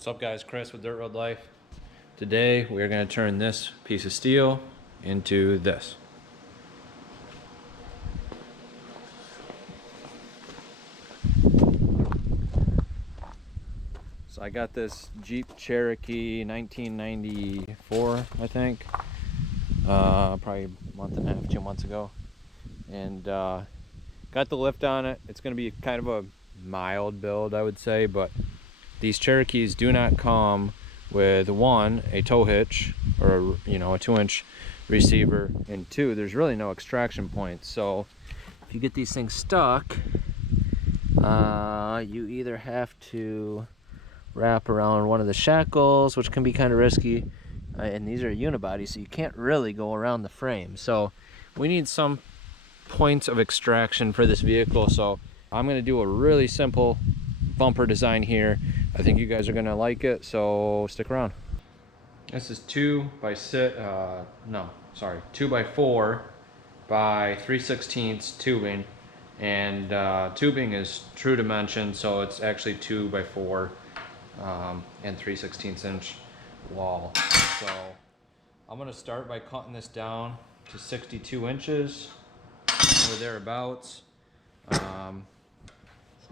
What's up guys, Chris with Dirt Road Life. Today we are going to turn this piece of steel into this. So I got this Jeep Cherokee 1994, I think. Probably a month and a half, 2 months ago. And got the lift on it. It's going to be kind of a mild build, I would say, but these Cherokees do not come with one, a tow hitch or a 2-inch receiver, and two, there's really no extraction points. So if you get these things stuck, you either have to wrap around one of the shackles, which can be kind of risky, and these are unibody, so you can't really go around the frame. So we need some points of extraction for this vehicle. So I'm going to do a really simple bumper design here. I think you guys are gonna like it, so stick around. This is 2 by 4 by 3/16 tubing, and tubing is true dimension, so it's actually 2 by 4 and 3/16 inch wall. So I'm gonna start by cutting this down to 62 inches or thereabouts.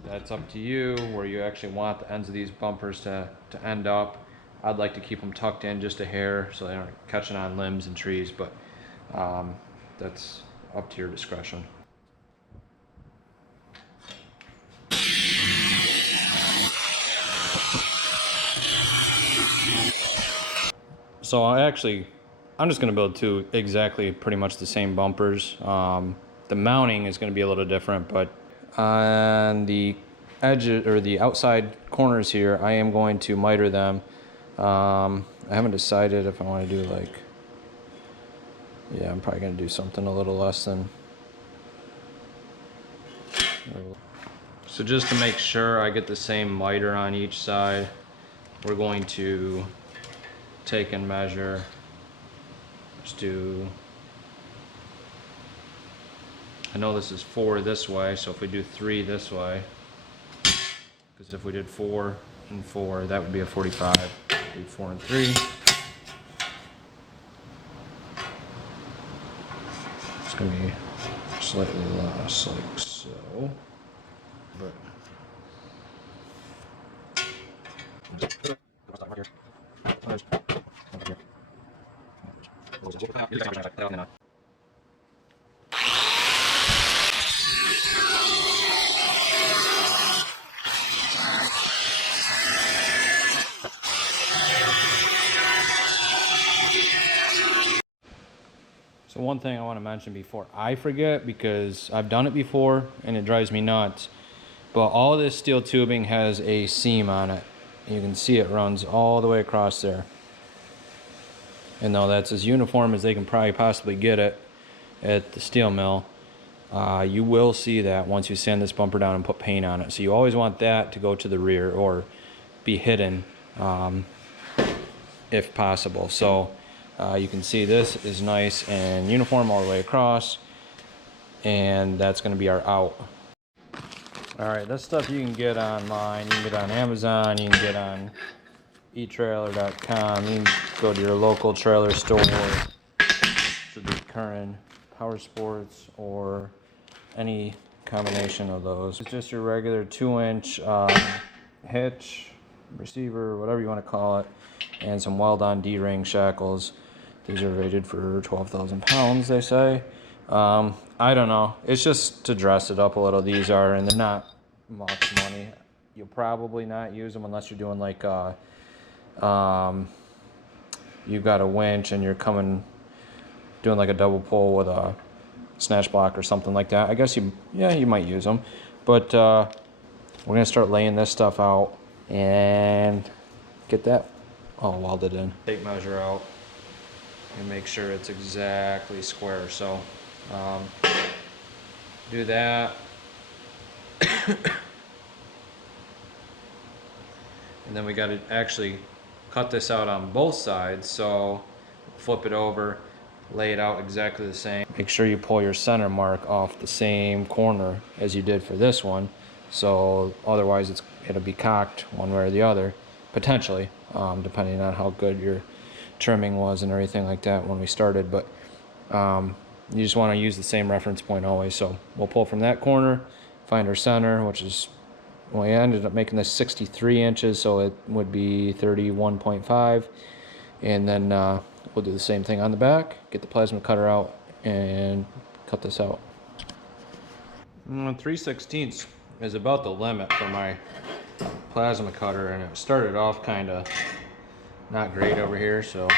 That's up to you where you actually want the ends of these bumpers to end up. I'd like to keep them tucked in just a hair so they aren't catching on limbs and trees, but that's up to your discretion. So I'm just going to build two exactly pretty much the same bumpers. The mounting is going to be a little different, but on the edges or the outside corners here, I am going to miter them. I haven't decided if I want to do I'm probably going to do something a little less than. So just to make sure I get the same miter on each side, we're going to take and measure. Just do. I know this is 4 this way, so if we do 3 this way, because if we did 4 and 4, that would be a 45. Do 4 and 3. It's going to be slightly less, like so. But so one thing I want to mention before I forget, because I've done it before and it drives me nuts, but all this steel tubing has a seam on it. You can see it runs all the way across there. And though that's as uniform as they can probably possibly get it at the steel mill, you will see that once you sand this bumper down and put paint on it. So you always want that to go to the rear or be hidden if possible. So you can see this is nice and uniform all the way across, and that's going to be our out. Alright, this stuff you can get online, you can get on Amazon, you can get on eTrailer.com, you can go to your local trailer store, should be Curran, Power Sports, or any combination of those. It's just your regular 2-inch hitch, receiver, whatever you want to call it, and some weld-on D-ring shackles. These are rated for 12,000 pounds, they say. I don't know. It's just to dress it up a little. These are, and they're not much money. You'll probably not use them unless you're doing like you've got a winch and you're doing like a double pull with a snatch block or something like that. I guess you might use them. But we're gonna start laying this stuff out and get that all welded in. Tape measure out and make sure it's exactly square. So do that. And then we got to actually cut this out on both sides. So flip it over, lay it out exactly the same. Make sure you pull your center mark off the same corner as you did for this one. So otherwise it'll be cocked one way or the other. potentially, depending on how good your trimming was and everything like that when we started. But you just want to use the same reference point always. So we'll pull from that corner, find our center, which is, well, I ended up making this 63 inches, so it would be 31.5. And then we'll do the same thing on the back, get the plasma cutter out, and cut this out. 3/16 is about the limit for my plasma cutter, and it started off kind of not great over here, so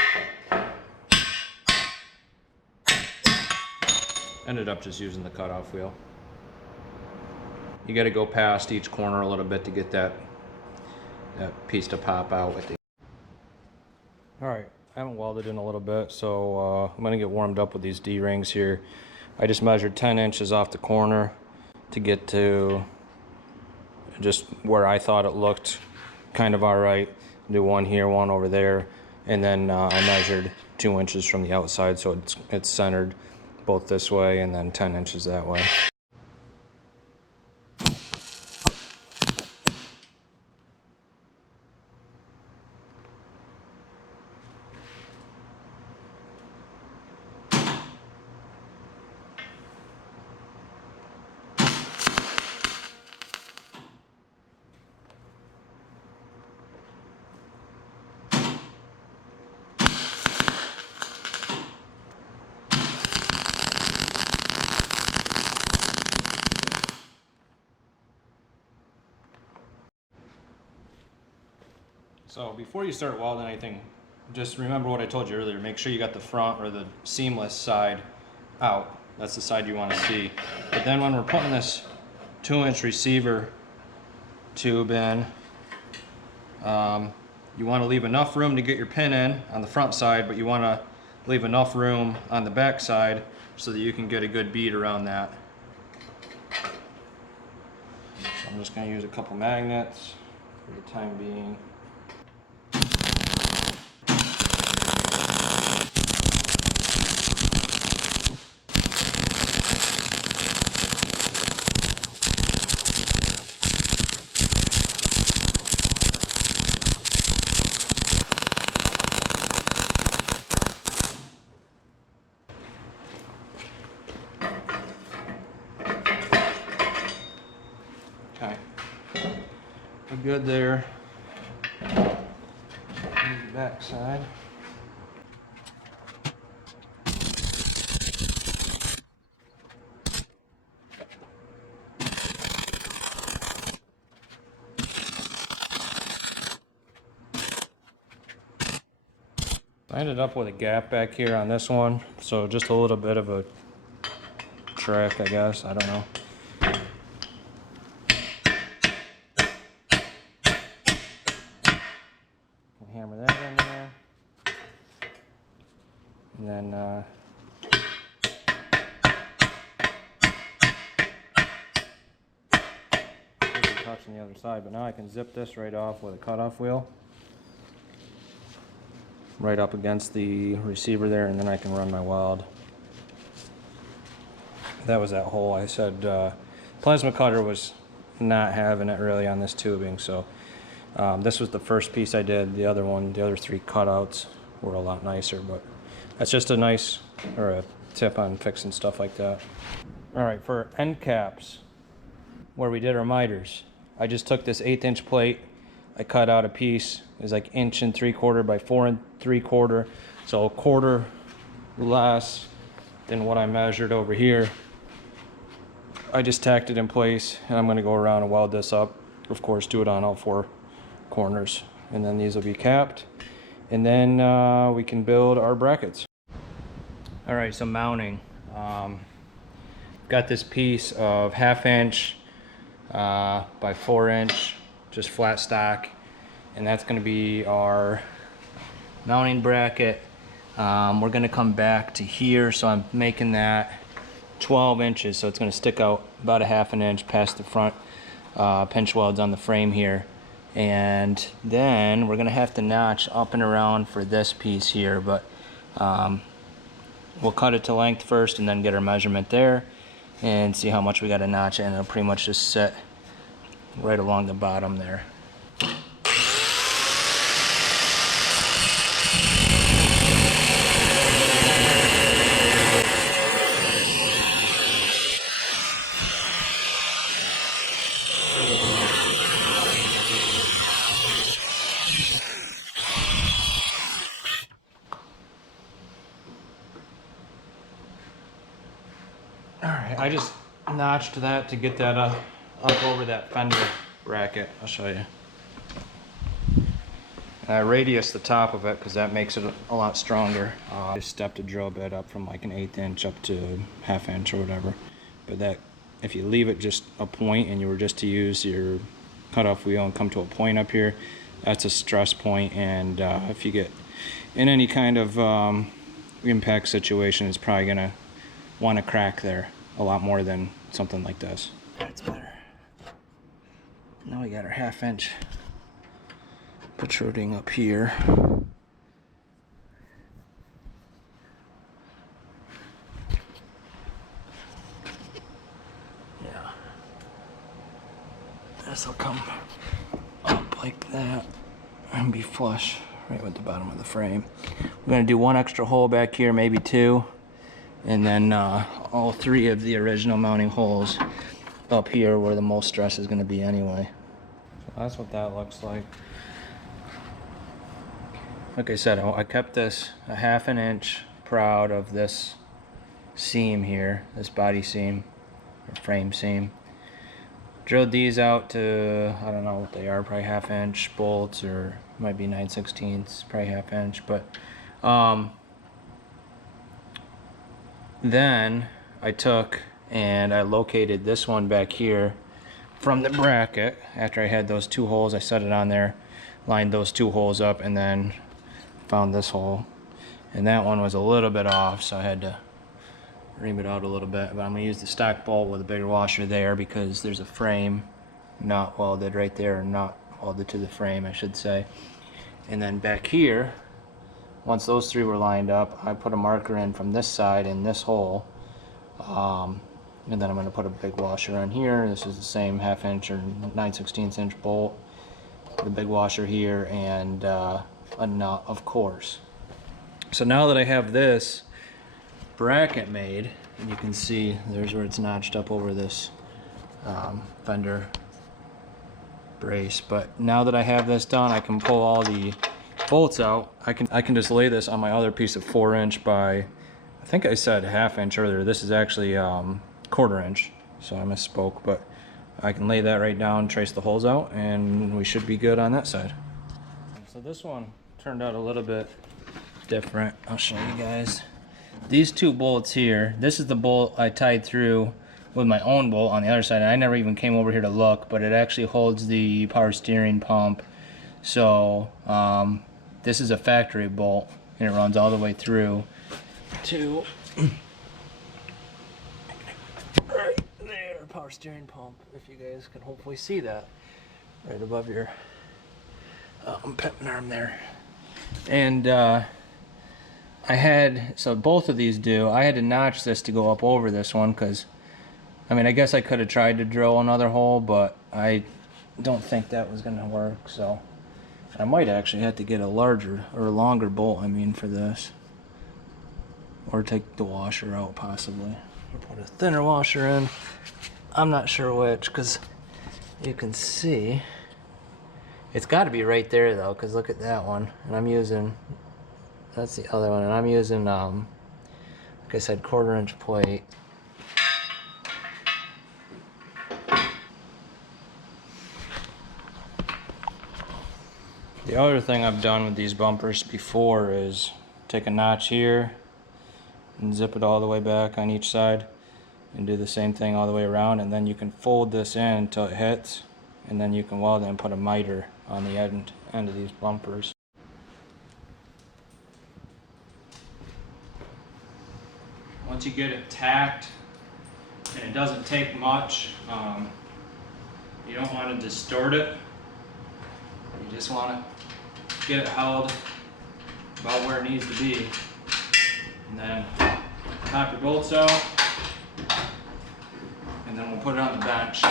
ended up just using the cutoff wheel. You got to go past each corner a little bit to get that piece to pop out with it. Alright, I haven't welded in a little bit, so I'm going to get warmed up with these D-rings here. I just measured 10 inches off the corner to get to just where I thought it looked kind of alright. Do one here, one over there, and then I measured 2 inches from the outside, so it's centered both this way and then 10 inches that way. So before you start welding anything, just remember what I told you earlier. Make sure you got the front or the seamless side out. That's the side you want to see. But then when we're putting this 2-inch receiver tube in, you want to leave enough room to get your pin in on the front side, but you want to leave enough room on the back side so that you can get a good bead around that. So I'm just going to use a couple magnets for the time being. Okay, we're good there. The back side. I ended up with a gap back here on this one, so just a little bit of a track, I guess. I don't know. Hammer that in there, and then touching the other side. But now I can zip this right off with a cutoff wheel, right up against the receiver there, and then I can run my weld. That was that hole. I said plasma cutter was not having it really on this tubing, so this was the first piece I did. The other three cutouts were a lot nicer, but that's just a nice, or a tip on fixing stuff like that. All right, for end caps, where we did our miters, I just took this 1/8 inch plate, I cut out a piece, it was like 1 3/4 by 4 3/4, so a quarter less than what I measured over here. I just tacked it in place, and I'm gonna go around and weld this up. Of course, do it on all 4 corners, and then these will be capped, and then we can build our brackets. All right, so mounting. Got this piece of 1/2 inch by 4 inch, just flat stock, and that's going to be our mounting bracket. We're going to come back to here, so I'm making that 12 inches, so it's going to stick out about 1/2 inch past the front pinch welds on the frame here. And then we're gonna have to notch up and around for this piece here, but we'll cut it to length first and then get our measurement there and see how much we got to notch, and it'll pretty much just sit right along the bottom there. notched that to get that up over that fender bracket. I'll show you. And I radius the top of it because that makes it a lot stronger. I just stepped a drill bit up from like an 1/8 inch up to 1/2 inch or whatever. But that, if you leave it just a point and you were just to use your cutoff wheel and come to a point up here, that's a stress point, and if you get in any kind of impact situation, it's probably gonna want to crack there a lot more than something like this. That's better. Now we got our 1/2 inch protruding up here. Yeah. This will come up like that and be flush right with the bottom of the frame. We're gonna do one extra hole back here, maybe 2, and then all 3 of the original mounting holes up here where the most stress is gonna be anyway. So that's what that looks like. Like I said, I kept this a 1/2 inch proud of this seam here, this body seam or frame seam. Drilled these out to, I don't know what they are, probably 1/2 inch bolts, or might be 9/16, probably 1/2 inch. But then I took and I located this one back here from the bracket. After I had those 2 holes, I set it on there, lined those 2 holes up, and then found this hole. And that one was a little bit off, so I had to ream it out a little bit. But I'm gonna use the stock bolt with a bigger washer there because there's a frame not welded right there, or not welded to the frame, I should say. And then back here, once those 3 were lined up, I put a marker in from this side in this hole. And then I'm gonna put a big washer in here. This is the same 1/2 inch or 9/16 inch bolt. The big washer here, and a nut, of course. So now that I have this bracket made, and you can see there's where it's notched up over this fender brace. But now that I have this done, I can pull all the bolts out. I can just lay this on my other piece of 4 inch by, I think I said 1/2 inch earlier. This is actually 1/4 inch, so I misspoke. But I can lay that right down, trace the holes out, and we should be good on that side. So this one turned out a little bit different. I'll show you guys. These 2 bolts here, this is the bolt I tied through with my own bolt on the other side. And I never even came over here to look, but it actually holds the power steering pump. So this is a factory bolt, and it runs all the way through to right there, power steering pump. If you guys can hopefully see that right above your pippin arm there. And I had, so both of these do, I had to notch this to go up over this one, because I mean, I guess I could have tried to drill another hole, but I don't think that was gonna work. So I might actually have to get a larger or a longer bolt, I mean, for this, or take the washer out possibly, or put a thinner washer in. I'm not sure which, because you can see it's got to be right there though, because look at that one, and I'm using, that's the other one, and I'm using like I said, 1/4 inch plate. The other thing I've done with these bumpers before is take a notch here and zip it all the way back on each side, and do the same thing all the way around, and then you can fold this in until it hits, and then you can weld it and put a miter on the end of these bumpers. Once you get it tacked, and it doesn't take much, you don't want to distort it. You just want to get it held about where it needs to be, and then pop your bolts out, and then we'll put it on the bench.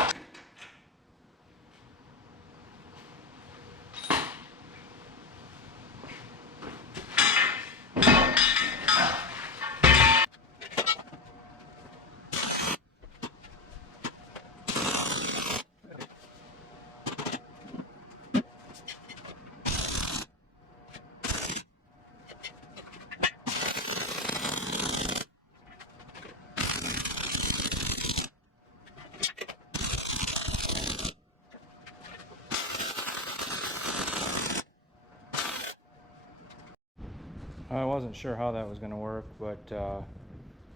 I wasn't sure how that was going to work, but I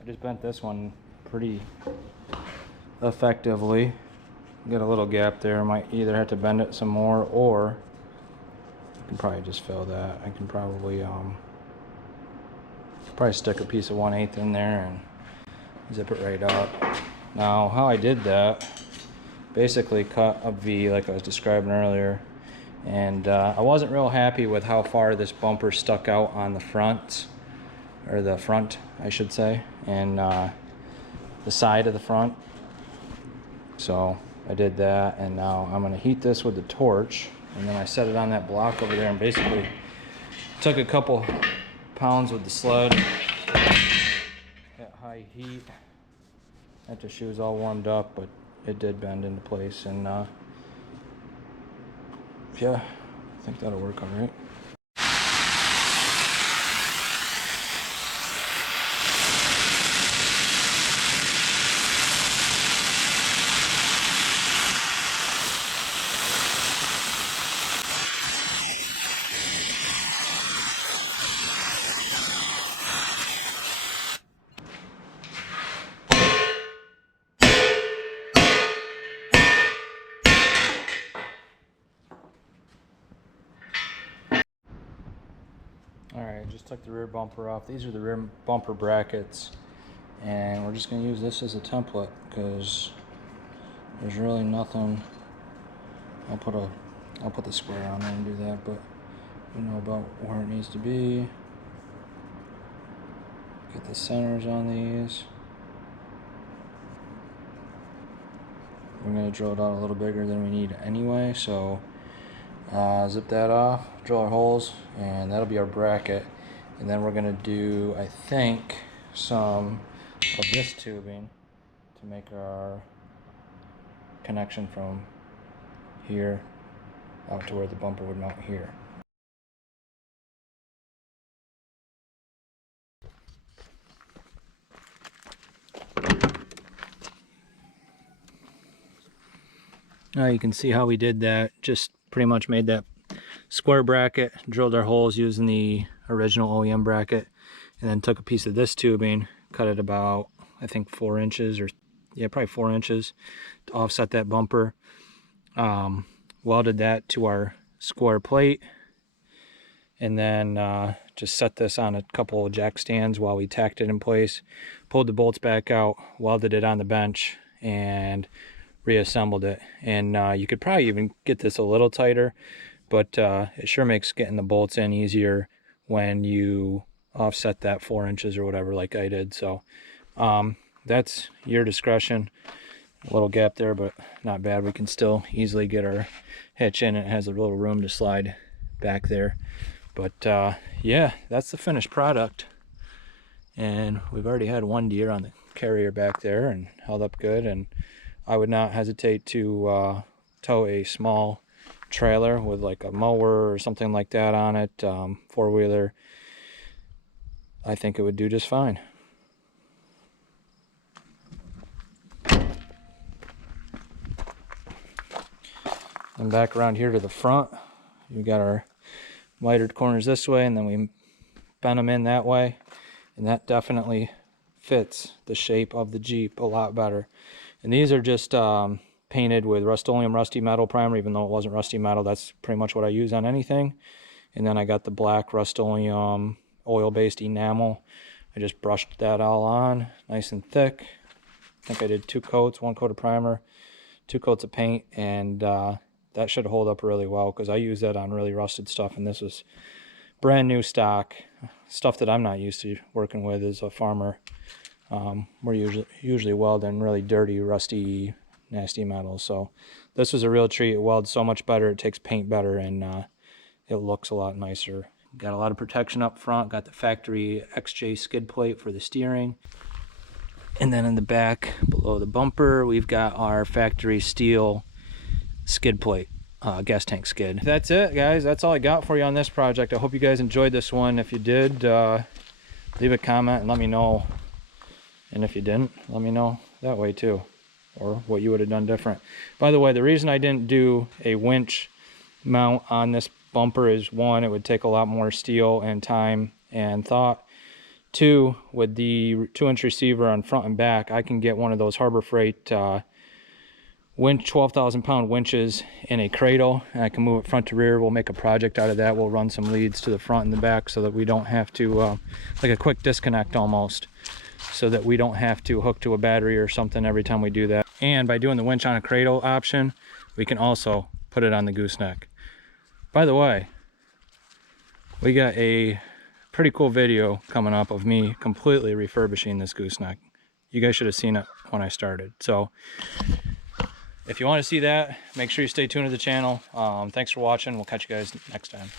just bent this one pretty effectively. Got a little gap there. I might either have to bend it some more, or I can probably just fill that. I can probably stick a piece of 1/8 in there and zip it right up. Now, how I did that, basically cut a V like I was describing earlier, and I wasn't real happy with how far this bumper stuck out on the front, or the front I should say, and the side of the front. So I did that, and now I'm going to heat this with the torch, and then I set it on that block over there, and basically took a couple pounds with the sled at high heat. After she was all warmed up, but it did bend into place, and yeah, I think that'll work all right. Alright, just took the rear bumper off. These are the rear bumper brackets, and we're just going to use this as a template because there's really nothing. I'll put the square on there and do that, but we know about where it needs to be. Get the centers on these. We're going to drill it out a little bigger than we need anyway, so zip that off, drill our holes, and that'll be our bracket. And then we're going to do, I think, some of this tubing to make our connection from here out to where the bumper would mount here. Now you can see how we did that. Just pretty much made that square bracket, drilled our holes using the original OEM bracket, and then took a piece of this tubing, cut it about, I think 4 inches, or yeah, probably 4 inches to offset that bumper. Welded that to our square plate, and then just set this on a couple of jack stands while we tacked it in place, pulled the bolts back out, welded it on the bench, and reassembled it. And you could probably even get this a little tighter, but it sure makes getting the bolts in easier when you offset that 4 inches or whatever like I did. So that's your discretion. A little gap there, but not bad. We can still easily get our hitch in. It has a little room to slide back there. But yeah, that's the finished product, and we've already had one deer on the carrier back there and held up good. And I would not hesitate to tow a small trailer with like a mower or something like that on it, four-wheeler. I think it would do just fine. And back around here to the front, we got our mitered corners this way, and then we bent them in that way, and that definitely fits the shape of the Jeep a lot better. And these are just painted with Rust-Oleum Rusty Metal primer, even though it wasn't rusty metal. That's pretty much what I use on anything. And then I got the black Rust-Oleum oil-based enamel. I just brushed that all on nice and thick. I think I did 2 coats, 1 coat of primer, 2 coats of paint, and that should hold up really well because I use that on really rusted stuff, and this was brand new stock stuff that I'm not used to working with as a farmer. We're usually welding really dirty, rusty, nasty metals. So this was a real treat. It welds so much better, it takes paint better, and it looks a lot nicer. Got a lot of protection up front. Got the factory XJ skid plate for the steering. And then in the back, below the bumper, we've got our factory steel skid plate, gas tank skid. That's it, guys. That's all I got for you on this project. I hope you guys enjoyed this one. If you did, leave a comment and let me know. And if you didn't, let me know that way too, or what you would have done different. By the way, the reason I didn't do a winch mount on this bumper is, one, it would take a lot more steel and time and thought too, with the 2-inch receiver on front and back, I can get one of those Harbor Freight winch 12,000-pound winches in a cradle, and I can move it front to rear. We'll make a project out of that. We'll run some leads to the front and the back so that we don't have to like a quick disconnect almost, so that we don't have to hook to a battery or something every time we do that. And by doing the winch on a cradle option, we can also put it on the gooseneck. By the way, we got a pretty cool video coming up of me completely refurbishing this gooseneck. You guys should have seen it when I started. So if you want to see that, make sure you stay tuned to the channel. Thanks for watching. We'll catch you guys next time.